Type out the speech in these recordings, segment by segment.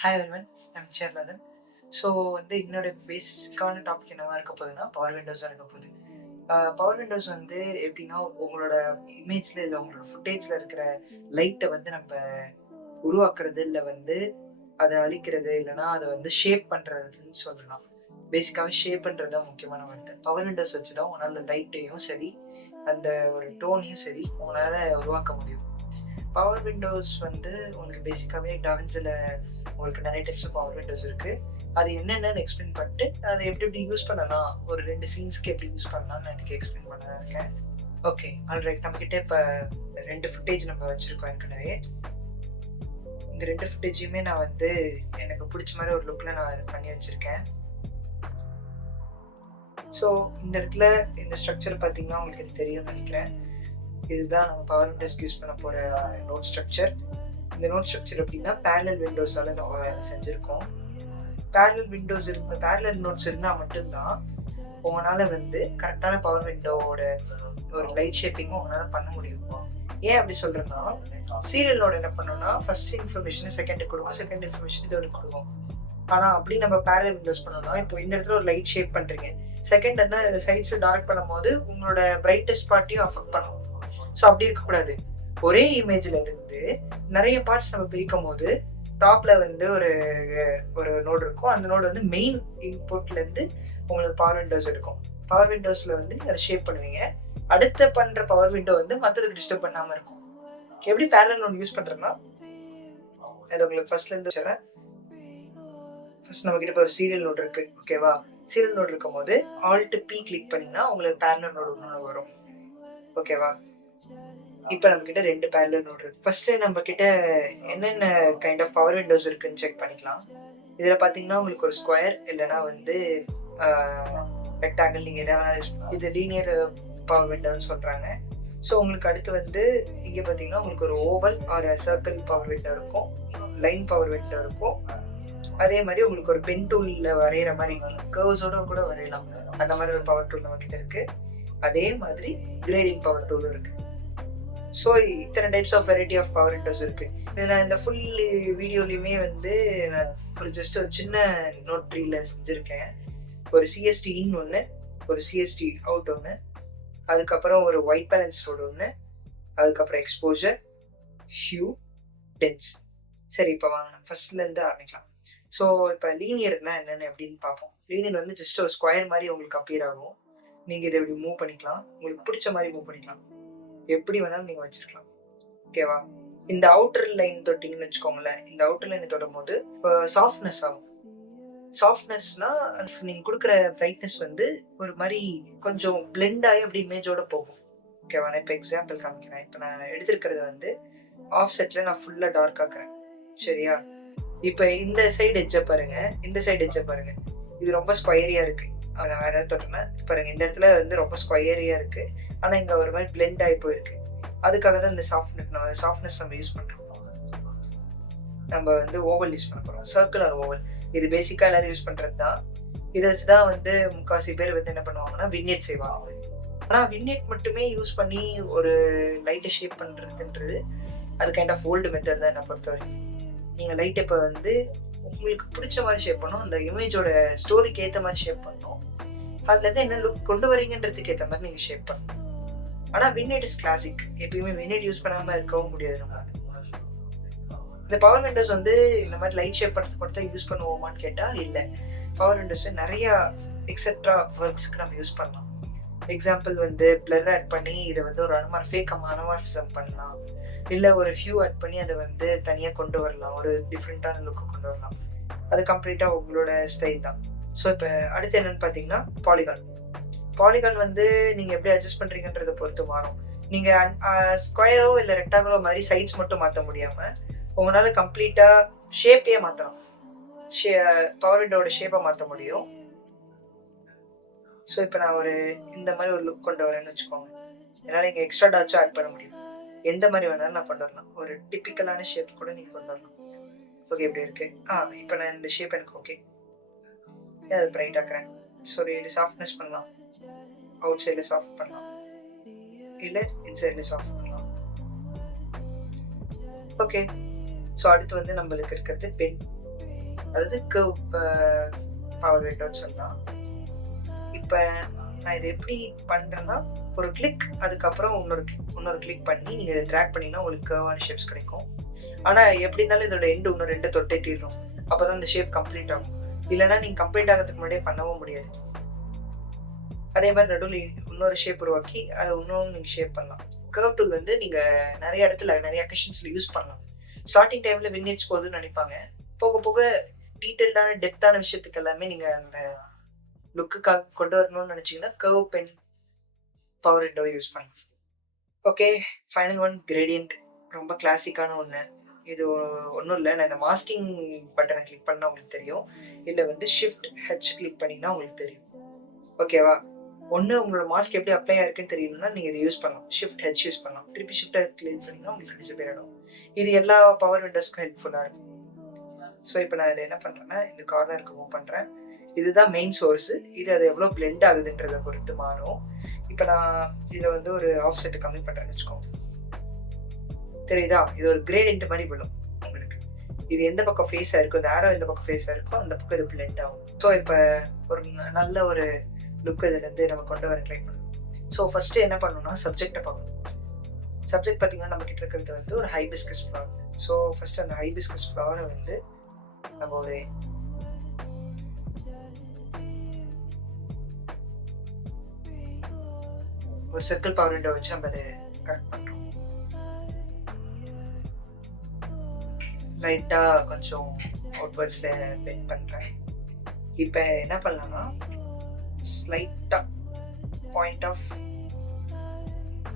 Hi everyone, I'm சேர்லதன். So என்னோட பேசிக்கான டாபிக் என்னவா இருக்க போகுதுன்னா பவர் விண்டோஸ் தான் இருக்க போகுது. பவர் விண்டோஸ் எப்படின்னா உங்களோட இமேஜில் இல்லை உங்களோட ஃபுட்டேஜில் இருக்கிற லைட்டை நம்ம உருவாக்குறது இல்லை அதை அழிக்கிறது இல்லைனா அதை ஷேப் பண்ணுறதுன்னு சொல்லலாம். பேசிக்காகவே ஷேப் பண்ணுறது தான் முக்கியமான வார்த்தை. பவர் விண்டோஸ் வச்சு தான் உங்களால் லைட்டையும் சரி அந்த ஒரு டோனையும் சரி உங்களால் உருவாக்க முடியும். பவர் விண்டோஸ் உங்களுக்கு பேசிக்காகவே டாவின்ஸில் உங்களுக்கு நிறைய டைப்ஸ் ஆஃப் பவர் விண்டோஸ் இருக்குது. அது என்னென்னு எக்ஸ்பிளைன் பண்ணிட்டு அதை எப்படி யூஸ் பண்ணலாம், ஒரு 2 சீன்ஸ்க்கு எப்படி யூஸ் பண்ணலாம்னு நான் எனக்கு எக்ஸ்பிளைன் பண்ண தான் இருக்கேன். Okay, alright. நம்மக்கிட்ட இப்போ 2 ஃபுட்டேஜ் நம்ம வச்சுருக்கோம் ஏற்கனவே. இந்த 2 ஃபுட்டேஜையுமே நான் எனக்கு பிடிச்ச மாதிரி ஒரு லுக்கில் நான் அதை பண்ணி வச்சுருக்கேன். ஸோ இந்த இடத்துல இந்த ஸ்ட்ரக்சர் பார்த்தீங்கன்னா உங்களுக்கு இது தெரியும்னு நினைக்கிறேன். இதுதான் நம்ம பவர் விண்டோஸ்க்கு யூஸ் பண்ண போகிற நோட் ஸ்ட்ரக்சர். இந்த நோட் ஸ்ட்ரக்சர் எப்படின்னா பேரலல் விண்டோஸால் நம்ம செஞ்சுருக்கோம். பேரலல் நோட்ஸ் இருந்தால் மட்டும்தான் உங்களால் கரெக்டான பவர் விண்டோவோட ஒரு லைட் ஷேப்பிங்கும் உங்களால் பண்ண முடியும். ஏன் அப்படி சொல்கிறேன்னா, சீரியல் நோட் என்ன பண்ணோம்னா ஃபர்ஸ்ட் இன்ஃபர்மேஷனை செகண்டுக்கு கொடுக்கும், செகண்ட் இன்ஃபர்மேஷன் தேர்டுக்கு கொடுக்கும். ஆனால் அப்படி நம்ம பேரலல் விண்டோஸ் பண்ணோம்னா, இப்போ இந்த இடத்துல ஒரு லைட் ஷேப் பண்ணுறீங்க, செகண்ட் சைட்ஸில் டார்க் பண்ணும் போது உங்களோட பிரைட்டஸ்ட் பார்ட்டியும் அஃபெக்ட் பண்ணும். ஸோ அப்படி இருக்கக்கூடாது. ஒரே இமேஜில் இருந்து நிறைய பார்ட்ஸ் நம்ம பிரிக்கும் போது டாப்ல ஒரு ஒரு நோடு இருக்கும். அந்த நோடு மெயின் இன்புட்லேருந்து உங்களுக்கு பவர் விண்டோஸ் எடுக்கும். பவர் விண்டோஸில் நீங்கள் அதை ஷேப் பண்ணுவீங்க. அடுத்த பண்ணுற பவர் விண்டோ மற்றதுக்கு டிஸ்டர்ப் பண்ணாமல் இருக்கும். எப்படி பேரலல் நோட் யூஸ் பண்ணுறேன்னா, அது உங்களுக்கு ஃபர்ஸ்ட்லேருந்து சொல்கிறேன். ஃபர்ஸ்ட் நம்மக்கிட்ட இப்போ ஒரு சீரியல் நோட் இருக்குது, ஓகேவா? சீரியல் நோட் இருக்கும் போது Alt P கிளிக் பண்ணிங்கன்னா உங்களுக்கு பேரலல் நோட் ஒன்று வரும், ஓகேவா? இப்போ நம்மக்கிட்ட 2 பேரலல் நோட் இருக்குது. ஃபர்ஸ்ட்டு நம்மக்கிட்ட என்னென்ன கைண்ட் ஆஃப் பவர் விண்டோஸ் இருக்குன்னு செக் பண்ணிக்கலாம். இதில் பார்த்தீங்கன்னா உங்களுக்கு ஒரு ஸ்கொயர் இல்லைனா ரெக்டாங்கிள், நீங்கள் எதாவது யூஸ் பண்ணலாம். இது லீனியர் பவர் விண்டோன்னு சொல்கிறாங்க. ஸோ உங்களுக்கு அடுத்து இங்கே பார்த்தீங்கன்னா உங்களுக்கு ஒரு ஓவல் ஒரு சர்க்கிள் பவர் விண்டோ இருக்கும், லைன் பவர் விண்டோ இருக்கும். அதே மாதிரி உங்களுக்கு ஒரு பென் டூலில் வரைகிற மாதிரி கர்வ்ஸோட கூட வரையலாம். அந்த மாதிரி ஒரு பவர் டூல் நம்மக்கிட்ட இருக்குது. அதே மாதிரி கிரேடிங் பவர் டூல் இருக்குது. ஸோ இத்தனை types of variety of power windows இருக்குது. நான் இந்த ஃபுல் வீடியோலையுமே நான் ஜஸ்ட் ஒரு சின்ன நோட் ட்ரீல செஞ்சுருக்கேன். ஒரு சிஎஸ்டி இன் ஒன்று, ஒரு சிஎஸ்டி அவுட் ஒன்று, அதுக்கப்புறம் ஒரு ஒயிட் பேலன்ஸ் நோட் ஒன்று, அதுக்கப்புறம் எக்ஸ்போஜர், ஹியூ, டென்ஸ். சரி, இப்போ வாங்க ஃபர்ஸ்ட்லேருந்து ஆரம்பிக்கலாம். ஸோ இப்போ லீனியர்னா என்னென்னு அப்படின்னு பார்ப்போம். லீனியர் ஜஸ்ட் ஒரு ஸ்கொயர் மாதிரி உங்களுக்கு அப்பியர் ஆகும். நீங்கள் இதை இப்படி மூவ் பண்ணிக்கலாம், உங்களுக்கு பிடிச்ச மாதிரி மூவ் பண்ணிக்கலாம், எப்படி வேணாலும் நீங்கள் வச்சுருக்கலாம், ஓகேவா? இந்த அவுட்டர் லைன் தொட்டிங்கன்னு வச்சுக்கோங்களேன். இந்த அவுட்டர் லைனை தொடும் போது இப்போ சாஃப்ட்னஸ் ஆகும். சாஃப்ட்னஸ்னா நீங்கள் கொடுக்குற பிரைட்னஸ் ஒரு மாதிரி கொஞ்சம் பிளெண்ட் ஆகி அப்படி இமேஜோட போகும், ஓகேவா? நான் இப்போ எக்ஸாம்பிள் காமிக்கிறேன். இப்போ நான் எடுத்துருக்கிறது ஆஃப் செட்டில் நான் ஃபுல்லாக டார்க் ஆக்குறேன், சரியா? இப்போ இந்த சைடு எட்ஜை பாருங்கள், இந்த சைடு எட்ஜை பாருங்கள். இது ரொம்ப ஸ்கொயரியாக இருக்குது. நான் வேறு ஏதாவது தொட்டோம்னா பாருங்கள், இந்த இடத்துல ரொம்ப ஸ்கொயரியாக இருக்குது, ஆனால் இங்கே ஒரு மாதிரி பிளெண்ட் ஆகி போயிருக்கு. அதுக்காக தான் இந்த சாஃப்ட்னஸ் நம்ம யூஸ் பண்ணுறோம். நம்ம ஓவல் யூஸ் பண்ண போகிறோம், சர்க்குலர் ஓவல். இது பேசிக்காக எல்லோரும் யூஸ் பண்ணுறது தான். இதை வச்சு தான் முக்கால்வாசி பேர் என்ன பண்ணுவாங்கன்னா வின்னேட் செய்வாங்க. ஆனால் வின்னேட் மட்டுமே யூஸ் பண்ணி ஒரு லைட்டை ஷேப் பண்ணுறதுன்றது அது கைண்ட் ஆஃப் ஓல்டு மெத்தட் தான் என்னை பொறுத்தவரைக்கும். நீங்கள் லைட்டை இப்போ உங்களுக்கு பிடிச்ச மாதிரி ஷேப் பண்ணணும், அந்த இமேஜோட ஸ்டோரிக்கு ஏற்ற மாதிரி ஷேப் பண்ணணும். அதுலேருந்து என்ன லுக் கொண்டு வரீங்கன்றதுக்கு ஏற்ற மாதிரி நீங்கள் ஷேப் பண்ணணும். ஆனால் வின்னேட் இஸ் கிளாசிக். எப்பயுமே வின்னேட் யூஸ் பண்ணாமல் இருக்கவும் முடியாது நம்மளால. இந்த பவர் விண்டோஸ் இந்த மாதிரி லைட் ஷேப் பண்ணுறதுக்கு மட்டும் யூஸ் பண்ணுவோமான்னு கேட்டால் இல்லை. பவர் விண்டோஸ் நிறையா எக்ஸெட்ரா ஒர்க்ஸ்க்கு நம்ம யூஸ் பண்ணலாம். எக்ஸாம்பிள் பிளர் ஆட் பண்ணி இதை ஒரு அனமார்ஃபிசம் பண்ணலாம், இல்லை ஒரு ஹியூ ஆட் பண்ணி அதை தனியாக கொண்டு வரலாம், ஒரு டிஃப்ரெண்ட்டான லுக்கு கொண்டு வரலாம். அது கம்ப்ளீட்டாக உங்களோட ஸ்டைல் தான். ஸோ இப்போ அடுத்து என்னென்னு பார்த்தீங்கன்னா பாலிகான் நீங்கள் எப்படி அட்ஜஸ்ட் பண்ணுறீங்கன்றதை பொறுத்து மாறும். நீங்கள் ஸ்கொயரோ இல்லை ரெக்டாங்கிளோ மாதிரி சைட்ஸ் மட்டும் மாற்ற முடியாமல் உங்களால் கம்ப்ளீட்டாக ஷேப்பையே மாற்றலாம். பவர் விண்டோட ஷேப்பை மாற்ற முடியும். ஸோ இப்போ நான் இந்த மாதிரி ஒரு லுக் கொண்டு வரேன்னு வச்சுக்கோங்க. என்னால் இங்கே எக்ஸ்ட்ரா டாட்ஸும் ஆட் பண்ண முடியும். எந்த மாதிரி வேணாலும் நான் கொண்டு வரலாம். ஒரு டிப்பிக்கலான ஷேப் கூட நீங்கள் கொண்டு வரலாம். ஓகே, எப்படி இருக்குது? இப்போ நான் இந்த ஷேப் எனக்கு ஓகே, அது பிரைட் ஆக்குறேன். ஸோ இது சாஃப்ட்னஸ் பண்ணலாம், அவுட் சைடில் சாஃப்ட் பண்ணலாம், இல்லை இன்சைடில் சாஃப்ட் பண்ணலாம். ஓகே, ஸோ அடுத்து நம்மளுக்கு இருக்கிறது பென். அதாவது கர்வ் பவர் விண்டோன்னு சொல்லலாம். இப்போ நான் இதை எப்படி பண்ணுறேன்னா, ஒரு கிளிக் அதுக்கப்புறம் இன்னொரு கிளிக் பண்ணி நீங்கள் இதை ட்ராக் பண்ணிங்கன்னா உங்களுக்கு கர்வான ஷேப்ஸ் கிடைக்கும். ஆனால் எப்படி இருந்தாலும் இதோட எண்டு இன்னும் 2 தொட்டே தீரணும். அப்போ தான் இந்த ஷேப் கம்ப்ளீட் ஆகும். இல்லைன்னா நீங்கள் கம்ப்ளீட் ஆகிறதுக்கு முன்னாடியே பண்ணவும் முடியாது. அதே மாதிரி நடுவில் இன்னொரு ஷேப் உருவாக்கி அதை இன்னும் நீங்கள் ஷேப் பண்ணலாம். கர்வ் டூல் வந்து நீங்கள் நிறைய இடத்துல நிறைய அக்கேஷன்ஸில் யூஸ் பண்ணலாம். ஸ்டார்டிங் டைமில் வின்னிட்ஸ் போகுதுன்னு நினைப்பாங்க. போக போக டீட்டெயில்டான டெப்த்தான விஷயத்துக்கு எல்லாமே நீங்கள் அந்த லுக்குக்காக கொண்டு வரணும்னு நினச்சிங்கன்னா curve pen power window use பண்ணலாம். Okay, final one gradient. ரொம்ப கிளாசிக்கான ஒன்று. இது ஒன்றும் இல்லை, நான் இந்த மாஸ்கிங் பட்டனை கிளிக் பண்ணால் உங்களுக்கு தெரியும். இல்லை வந்து ஷிஃப்ட் ஹெச் கிளிக் பண்ணிங்கன்னா உங்களுக்கு தெரியும். ஓகேவா? ஒன்று உங்களோட மாஸ்க் எப்படி அப்ளை ஆயிருக்குன்னு தெரியணும்னா நீங்கள் இதை யூஸ் பண்ணலாம். ஷிஃப்ட் ஹெச் யூஸ் பண்ணலாம். திருப்பி ஷிஃப்ட் ஹெச் கிளிக் பண்ணிங்கன்னா உங்களுக்கு டிசப்பியர் ஆகிடும். இது எல்லா பவர் விண்டோஸ்க்கும் ஹெல்ப்ஃபுல்லாக இருக்கும். ஸோ இப்போ நான் இதை என்ன பண்ணுறேன்னா இந்த கார்னருக்கு மூவ் பண்ணுறேன். இதுதான் மெயின் சோர்ஸு. இது அது எவ்வளோ பிளெண்ட் ஆகுதுன்றதை பொறுத்து மாறும். இப்போ நான் இதில் வந்து ஒரு ஆஃப் செட்டு கம்மி பண்ணுறேன்னு வச்சுக்கோங்க. தெரியுதா? இது ஒரு கிரேடியன்ட் மாதிரி விழும் உங்களுக்கு. இது எந்த பக்கம் ஃபேஸாக இருக்கோ, இந்த ஆரோ எந்த பக்கம் ஃபேஸாக இருக்கோ அந்த பக்கம் இது பிளெண்ட் ஆகும். ஸோ இப்போ ஒரு நல்ல ஒரு லுக் இதுலேருந்து நம்ம கொண்டு வர ட்ரை பண்ணணும். ஸோ ஃபஸ்ட்டு என்ன பண்ணணும்னா சப்ஜெக்டை பார்க்கணும். சப்ஜெக்ட் பார்த்திங்கன்னா நம்ம கிட்ட இருக்கிறது வந்து ஒரு ஹைபிஸ்கஸ் ஃப்ளவர். ஸோ ஃபஸ்ட்டு அந்த ஹைபிஸ்கஸ் ஃப்ளவரை வந்து நம்ம ஒரு சர்க்கிள் பவர் விண்டோ வச்சு நம்ம அதை கரெக்ட் பண்ணுறோம். லைட்டாக கொஞ்சம் அவுட்வர்ட்ஸில் பெண்ட் பண்ணுறேன். இப்போ என்ன பண்ணலாம்னா ஸ்லைட்டாக பாயிண்ட் ஆஃப்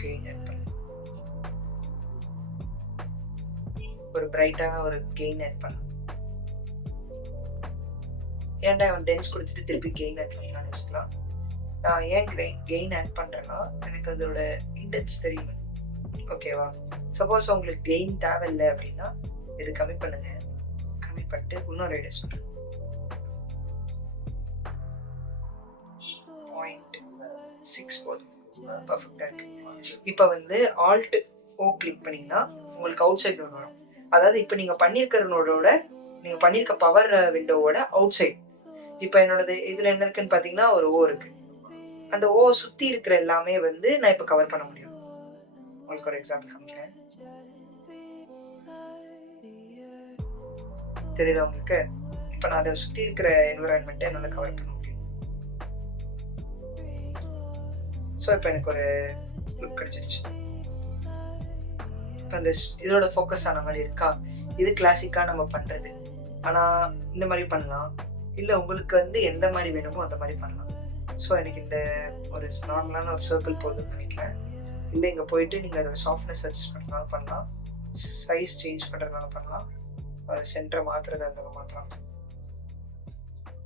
கெயின் ஆட் பண்ணலாம். ஒரு பிரைட்டான ஒரு கெயின் ஆட் பண்ணலாம். ஏன்டா அவன் டென்ஸ் கொடுத்துட்டு திருப்பி கெயின் ஆட் பண்ணலாம்னு வச்சுக்கலாம். நான் ஏன் கெயின் ஆட் பண்ணுறேன்னா எனக்கு அதோட இன்டென்ஸ் தெரியும். ஓகேவா? சப்போஸ் உங்களுக்கு கெயின் தேவையில்லை அப்படின்னா இது கம்மி பண்ணுங்க. கம்மி பண்ணிட்டு இன்னொரு ஐடியா சொல்கிறேன். 0.6 போதும், பர்ஃபெக்டாக இருக்கு. இப்போ வந்து ஆல்ட் ஓ கிளிக் பண்ணிங்கன்னா உங்களுக்கு அவுட் சைடு ஒன்று வரும். அதாவது இப்போ நீங்கள் பண்ணியிருக்கிறனோட நீங்கள் பண்ணியிருக்க பவர் விண்டோவோட அவுட் சைடு. இப்போ என்னோடது இதில் என்ன இருக்குன்னு பார்த்தீங்கன்னா ஒரு ஓ இருக்குது. அந்த ஓ சுற்றி இருக்கிற எல்லாமே வந்து நான் இப்போ கவர் பண்ண முடியும். உங்களுக்கு ஒரு எக்ஸாம்பிள் காமிக்கிறேன். தெரியுதா உங்களுக்கு? இப்போ நான் அதை சுற்றி இருக்கிற என்விரான்மெண்ட்டை என்னால் கவர் பண்ண முடியும். ஸோ இப்போ எனக்கு ஒரு லுக் கிடச்சிருச்சு. இப்போ அந்த இதோட ஃபோக்கஸ் ஆன மாதிரி இருக்கா? இது கிளாசிக்காக நம்ம பண்ணுறது. ஆனால் இந்த மாதிரி பண்ணலாம். இல்லை உங்களுக்கு வந்து எந்த மாதிரி வேணுமோ அந்த மாதிரி பண்ணலாம். ஸோ எனக்கு இந்த ஒரு நார்மலான ஒரு சர்க்கிள் போதும்னு நினைக்கிறேன். இல்லை இங்கே போயிட்டு நீங்கள் அதோட சாஃப்ட்னஸ் அட்ஜஸ்ட் பண்ணுறதுனால பண்ணலாம். சைஸ் சேஞ்ச் பண்ணுறதுனால பண்ணலாம். சென்டரை மாற்றுறதா இருந்தாலும் மாற்றலாம்.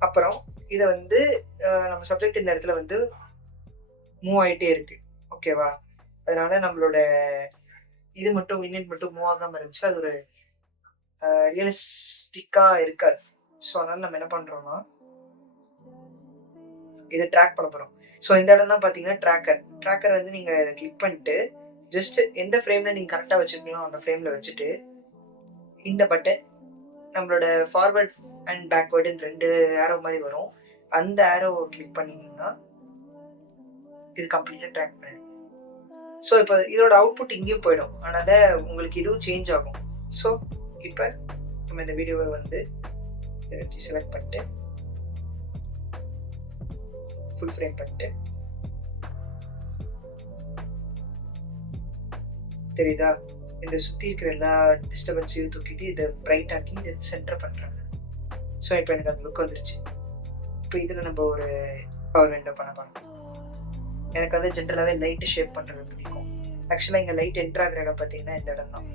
அப்புறம் இதை வந்து நம்ம சப்ஜெக்ட் இந்த இடத்துல வந்து மூவ் ஆகிட்டே இருக்குது. ஓகேவா? அதனால் நம்மளோட இது மட்டும் வின்னிட் மட்டும் மூவ் ஆகாமல் இருந்துச்சு. அது ஒரு ரியலிஸ்டிக்காக இருக்காது. ஸோ அதனால் நம்ம என்ன பண்ணுறோம்னா இதை ட்ராக் பண்ண போகிறோம். ஸோ இந்த இடம் தான் பார்த்தீங்கன்னா ட்ராக்கர் வந்து நீங்கள் இதை கிளிக் பண்ணிட்டு ஜஸ்ட் எந்த ஃப்ரேமில் நீங்கள் கரெக்டாக வச்சுருக்கீங்களோ அந்த ஃப்ரேமில் வச்சுட்டு இந்த பட்டன் நம்மளோட ஃபார்வர்ட் அண்ட் பேக்வேர்டுன்னு 2 ஆரோ மாதிரி வரும். அந்த ஆரோவை கிளிக் பண்ணிங்கன்னா இது கம்ப்ளீட்டாக ட்ராக் பண்ணிடும். ஸோ இப்போ இதோட அவுட்புட் இங்கேயும் போயிடும். அதனால் உங்களுக்கு இதுவும் சேஞ்ச் ஆகும். ஸோ இப்போ நம்ம இந்த வீடியோவை வந்து செலக்ட் பண்ணிட்டு ஃபுல் ஃப்ரேம் பண்ணிட்டு தெரியுதா? இந்த சுற்றி இருக்கிற எல்லா டிஸ்டர்பன்ஸையும் தூக்கிட்டு இதை பிரைட் ஆக்கி இதை சென்டர் பண்ணுறாங்க. ஸோ இப்போ எனக்கு அந்த லுக் வந்துருச்சு. இப்போ இதில் நம்ம ஒரு பவர் விண்டோ பண்ண போகிறோம். எனக்கு வந்து ஜென்ரலாகவே லைட்டு ஷேப் பண்ணுறது பிடிக்கும். ஆக்சுவலாக இங்கே லைட் என்ட்ரு ஆகிற இடம் பார்த்தீங்கன்னா இந்த இடம் தான்.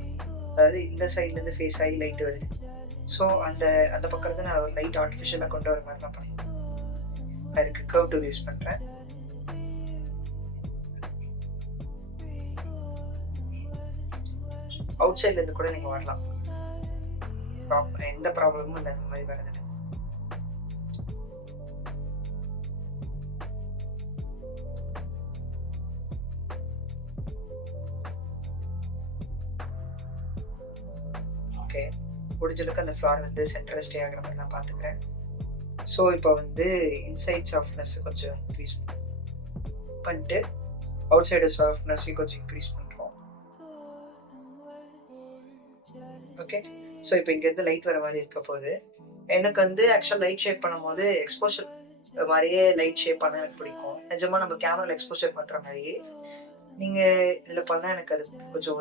அதாவது இந்த சைட்லேருந்து ஃபேஸ் ஆகி லைட்டு வருது. ஸோ அந்த பக்கம் இருந்து நான் ஒரு லைட் ஆர்டிஃபிஷியலாக கொண்டு வர மாதிரிலாம் பண்ணேன். அதுக்கு கர்வ் டூல் யூஸ் பண்ணுறேன். அவுட் சைட்லேருந்து கூட நீங்கள் வரலாம். எந்த ப்ராப்ளமும் இந்த மாதிரி வருது. ஓகே, முடிஞ்ச அளவுக்கு அந்த ஃப்ளார் வந்து சென்டரில் ஸ்டே ஆகிற மாதிரி நான் பார்த்துக்கிறேன். ஸோ இப்போ வந்து இன்சைட் சாஃப்ட்னஸ் கொஞ்சம் இன்க்ரீஸ் பண்ணிட்டு அவுட் சைடு சாஃப்ட்னஸையும் கொஞ்சம் இன்க்ரீஸ் பண்ணுறோம். ஓகே, ஸோ இப்போ இங்கேருந்து லைட் வர மாதிரி இருக்க போது எனக்கு வந்து ஆக்சுவலாக லைட் ஷேப் பண்ணும்போது எக்ஸ்போஷர் மாதிரியே லைட் ஷேப் பண்ண எனக்கு பிடிக்கும். நிஜமாக நம்ம கேமராவில் எக்ஸ்போஷர் பண்ணுற மாதிரியே நீங்கள் இதில் பண்ணால் எனக்கு அது கொஞ்சம்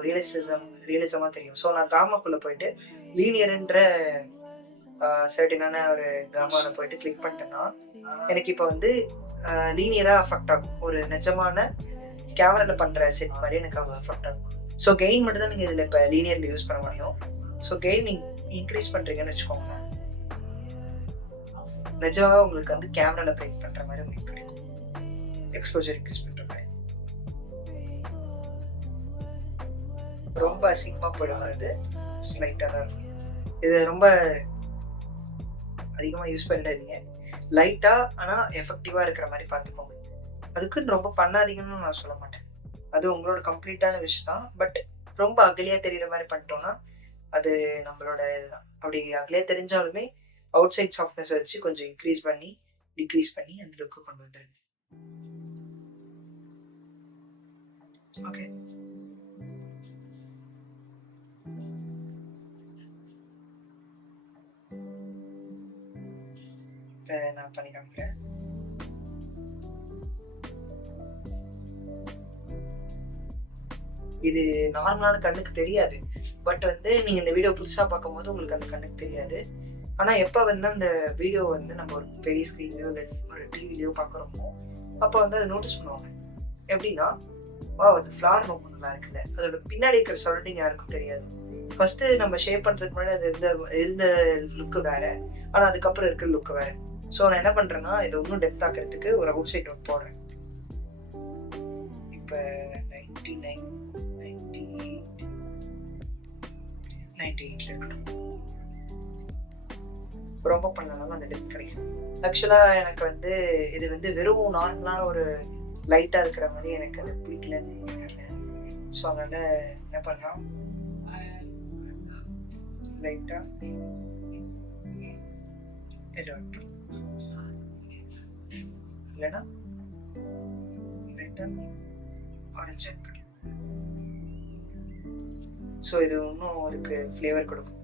ரியலிசமாக தெரியும். ஸோ நான் காமாக்குள்ளே போயிட்டு லீனியர்ன்ற சர்டினான ஒரு காமாவில் போயிட்டு கிளிக் பண்ணிட்டேன்னா எனக்கு இப்போ வந்து லீனியராக அஃபெக்ட் ஆகும். ஒரு நிஜமான கேமராவில் பண்ணுற செட் மாதிரி எனக்கு அவ்வளோ அஃபெக்ட் ஆகும். ஸோ கெயின் மட்டும் தான் நீங்கள் இதில் இப்போ லீனியரில் யூஸ் பண்ண முடியும். ஸோ கெயின் நீங்கள் இன்க்ரீஸ் பண்ணுறீங்கன்னு வச்சுக்கோங்க, நிஜமாக உங்களுக்கு வந்து கேமராவில் பிரிண்ட் பண்ணுற மாதிரி உங்களுக்கு கிடைக்கும். எக்ஸ்போஜர் இன்க்ரீஸ் பண்ணுற மாதிரி ரொம்ப அசிங்கமாக போயிடுறது ஸ்லைட்டாக தான் இருக்கும். இது ரொம்ப அதிகமாக யூஸ் பண்ணிடாதீங்க. லைட்டாக ஆனால் எஃபெக்டிவாக இருக்கிற மாதிரி பார்த்துக்கோங்க. அதுக்குன்னு ரொம்ப பண்ணாதீங்கன்னு நான் சொல்ல மாட்டேன், அது உங்களோட கம்ப்ளீட்டான விஷ் தான். பட் ரொம்ப அகலியாக தெரிகிற மாதிரி பண்ணிட்டோன்னா அது நம்மளோட இதுதான். அப்படி அகலியாக தெரிஞ்சாலுமே அவுட் சைட் சாஃப்ட்னஸ் வச்சு கொஞ்சம் இன்க்ரீஸ் பண்ணி டிக்ரீஸ் பண்ணி அந்த லுக்கு கொண்டு வந்துடுங்க. ஓகே, நான் பண்ணி காமிக்கிறேன். இது நார்மலான கண்ணுக்கு தெரியாது, பட் வந்து நீங்கள் இந்த வீடியோ புதுசாக பார்க்கும்போது உங்களுக்கு அந்த கண்ணுக்கு தெரியாது. ஆனால் எப்போ வந்து அந்த வீடியோ வந்து நம்ம ஒரு பெரிய ஸ்க்ரீன்லையோ இல்லை ஒரு டிவிலையோ பார்க்குறோமோ அப்போ வந்து அதை நோட்டீஸ் பண்ணுவாங்க. எப்படின்னா, அது ஃப்ளார் ரொம்ப நல்லா இருக்குல்ல, அதோட பின்னாடி இருக்கிற சரௌண்டிங் யாருக்கும் தெரியாது. ஃபஸ்ட்டு நம்ம ஷேப் பண்ணுறதுக்கு முன்னாடி அது இருந்த லுக்கு வேறு, ஆனால் அதுக்கப்புறம் இருக்கிற லுக்கு வேறு. ஸோ நான் என்ன பண்ணுறேன்னா, இதை இன்னும் டெப்த் ஆக்கிறதுக்கு ஒரு அவுட் சைட் நோட் போடுறேன். இப்போ 98 இருக்கணும். ரொம்ப பண்ணனாலும் அந்த டெப்த் கிடைக்கும். ஆக்சுவலாக எனக்கு வந்து இது வந்து வெறும் நார்மலான ஒரு லைட்டாக இருக்கிற மாதிரி எனக்கு அது பிடிக்கலன்னு நினைக்கிறேன். ஸோ அதனால் என்ன பண்ணலாம், லைட்டாக இல்லைன்னா லைட்டாக ஆரஞ்சு. ஸோ இது இன்னும் அதுக்கு ஃப்ளேவர் கொடுக்கும்.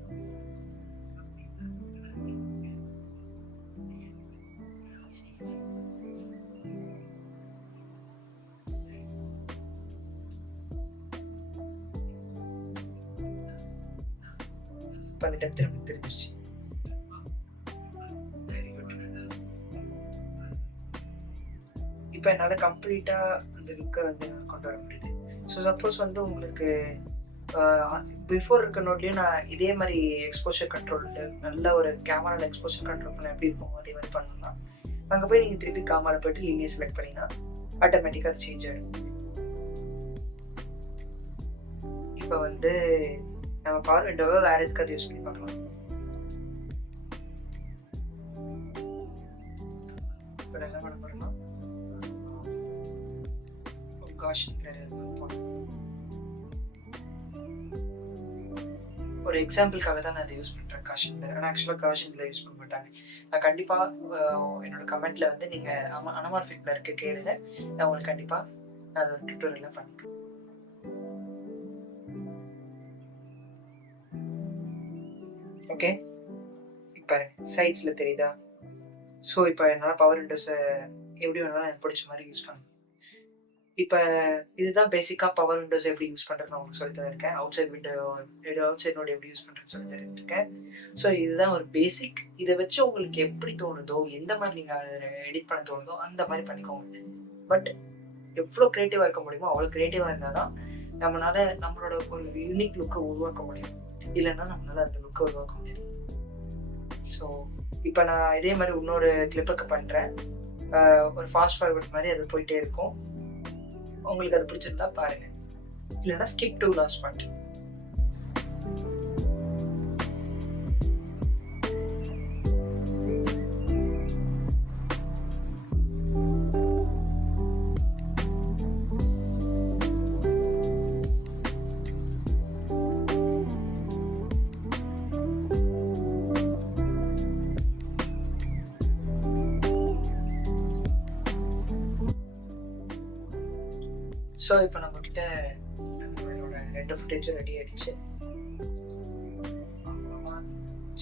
இப்போ அந்த டெப்த் நமக்கு தெரிஞ்சிருச்சு. இப்போ என்னால் கம்ப்ளீட்டாக அந்த லுக்கை வந்து கொண்டு வர முடியுது. ஸோ சப்போஸ் வந்து உங்களுக்கு பிஃபோர் இருக்க நோட்லேயும் நான் இதே மாதிரி எக்ஸ்போஷர் கண்ட்ரோல் நல்ல ஒரு கேமராவில் எக்ஸ்போஷர் கண்ட்ரோல் பண்ண எப்படி இருக்கும் அதே மாதிரி பண்ணணும்னா அங்கே போய் நீங்கள் திருப்பி கேமரா போய்ட்டு லீனியர் செலக்ட் பண்ணிங்கன்னா ஆட்டோமேட்டிக்காக அது சேஞ்ச் ஆகிடும். இப்போ வந்து நம்ம பவர் விண்டோவை வேறு எதுக்கு அது யூஸ் பண்ணி பார்க்கலாம். இப்போ என்ன பண்ண போகிறோம்னா காஷன் வேறு ஒரு எக்ஸாம்பிளுக்காக தான் நான் அதை யூஸ் பண்ணுறேன் காஷன் பேர். ஆனால் ஆக்சுவலாக காஷனில் யூஸ் பண்ண மாட்டாங்க. நான் கண்டிப்பாக என்னோட கமெண்ட்டில் வந்து நீங்கள் அனமார்ஃபிக்கில் இருக்க கேளுங்க, நான் உங்களுக்கு கண்டிப்பாக நான் அதை ட்யூட்டோரியலாக பண்ணுறேன். ஓகே, இப்போ சைட்ஸில் தெரியுதா? ஸோ இப்போ என்னால் பவர் விண்டோஸை எப்படி வேணாலும் எனக்கு பிடிச்ச மாதிரி யூஸ் பண்ணுவேன். இப்போ இதுதான் பேசிக்காக பவர் விண்டோஸ் எப்படி யூஸ் பண்ணுறதுன்னு உங்களுக்கு சொல்லி தந்திருக்கேன். அவுட் சைட் நோட் எப்படி யூஸ் பண்ணுறதுன்னு சொல்லி தந்துருக்கேன். ஸோ இதுதான் ஒரு பேசிக். இதை வச்சு உங்களுக்கு எப்படி தோணுதோ, எந்த மாதிரி நீங்கள் அதை எடிட் பண்ண தோணுதோ அந்த மாதிரி பண்ணிக்கோங்க. பட் எவ்வளோ க்ரியேட்டிவாக இருக்க முடியுமோ அவ்வளோ க்ரியேட்டிவாக இருந்தால் தான் நம்மளால் நம்மளோட ஒரு யூனிக் லுக்கை உருவாக்க முடியும். இல்லைன்னா நம்மளால் அந்த லுக்கை உருவாக்க முடியாது. ஸோ இப்போ நான் இதே மாதிரி இன்னொரு கிளிப்புக்கு பண்ணுறேன். ஒரு ஃபாஸ்ட் ஃபார்வர்ட் மாதிரி அது போயிட்டே இருக்கும். உங்களுக்கு அது பிடிச்சிருந்தா பாருங்க, இல்லைன்னா skip to last part. So இப்போ நம்மக்கிட்ட என்னோட 2 ஃபுட்டேஜும் ரெடி ஆகிடுச்சு.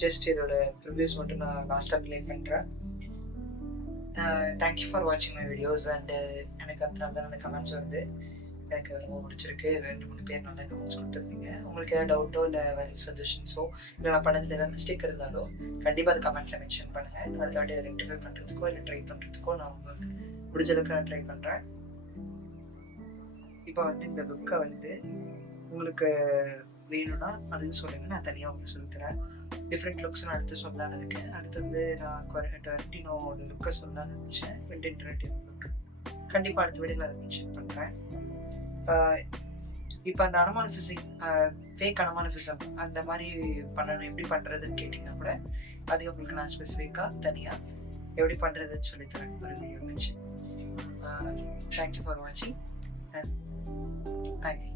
ஜஸ்ட் இதோட ரிவ்யூஸ் மட்டும் நான் லாஸ்ட்டாக ப்ளே பண்ணுறேன். தேங்க்யூ ஃபார் வாட்சிங் மை வீடியோஸ். அண்டு எனக்கு நல்ல கமெண்ட்ஸ் வந்து எனக்கு ரொம்ப பிடிச்சிருக்கு. 2-3 பேர் நல்ல கமெண்ட்ஸ் கொடுத்துருந்தீங்க. உங்களுக்கு ஏதாவது டவுட்டோ இல்லை வேறு சஜஷன்ஸோ இல்லை நான் பண்ணதில் ஏதாவது மிஸ்டேக் இருந்தாலோ கண்டிப்பாக அது கமெண்ட்டில் மென்ஷன் பண்ணுங்கள். அடுத்த வாட்டி அதை ரெக்டிஃபை பண்ணுறதுக்கோ இல்லை ட்ரை பண்ணுறதுக்கோ நான் உங்களுக்கு முடிஞ்ச அளவுக்கு நான் ட்ரை பண்ணுறேன். இப்போ வந்து இந்த புக்கை வந்து உங்களுக்கு வேணும்னா அதுன்னு சொல்லுங்கள், நான் தனியாக உங்களுக்கு சொல்லித்தரேன். டிஃப்ரெண்ட் லுக்ஸ் நான் அடுத்து சொல்லலான்னு இருக்கேன். அடுத்து வந்து நான் டொரண்டினோட லுக்கை சொல்லலான்னு நினச்சேன். குவென்டின் டொரண்டினோ லுக்கு கண்டிப்பாக அடுத்த வீடியோவில் அதை மென்ஷன் பண்ணுறேன். இப்போ அந்த அனமாலிஃபிசிங் ஃபேக் அனமாலிஃபிசம் அந்த மாதிரி பண்ணணும், எப்படி பண்ணுறதுன்னு கேட்டிங்கன்னா கூட அதையும் உங்களுக்கு நான் ஸ்பெசிஃபிக்காக தனியாக எப்படி பண்ணுறதுன்னு சொல்லித்தரேன் ஒரு வீடியோ வச்சு. தேங்க்யூ ஃபார் வாட்சிங் அண்ட் தேங்க்யூ.